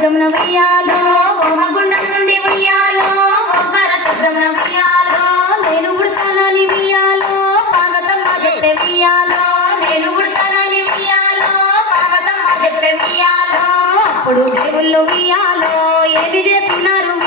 శబ్దమున ఉయ్యాలో హోమగుండం నుండి ఉయ్యాలో ఓంకార శబ్దమున ఉయ్యాలో నేను పుడతానని ఉయ్యాలో పార్వతమ్మ చెప్పే ఉయ్యాలో నేను పుడతానని ఉయ్యాలో పార్వతమ్మ చెప్పే ఉయ్యాలో అప్పుడు దేవుళ్ళు ఉయ్యాలో ఏమి చేస్తున్నారు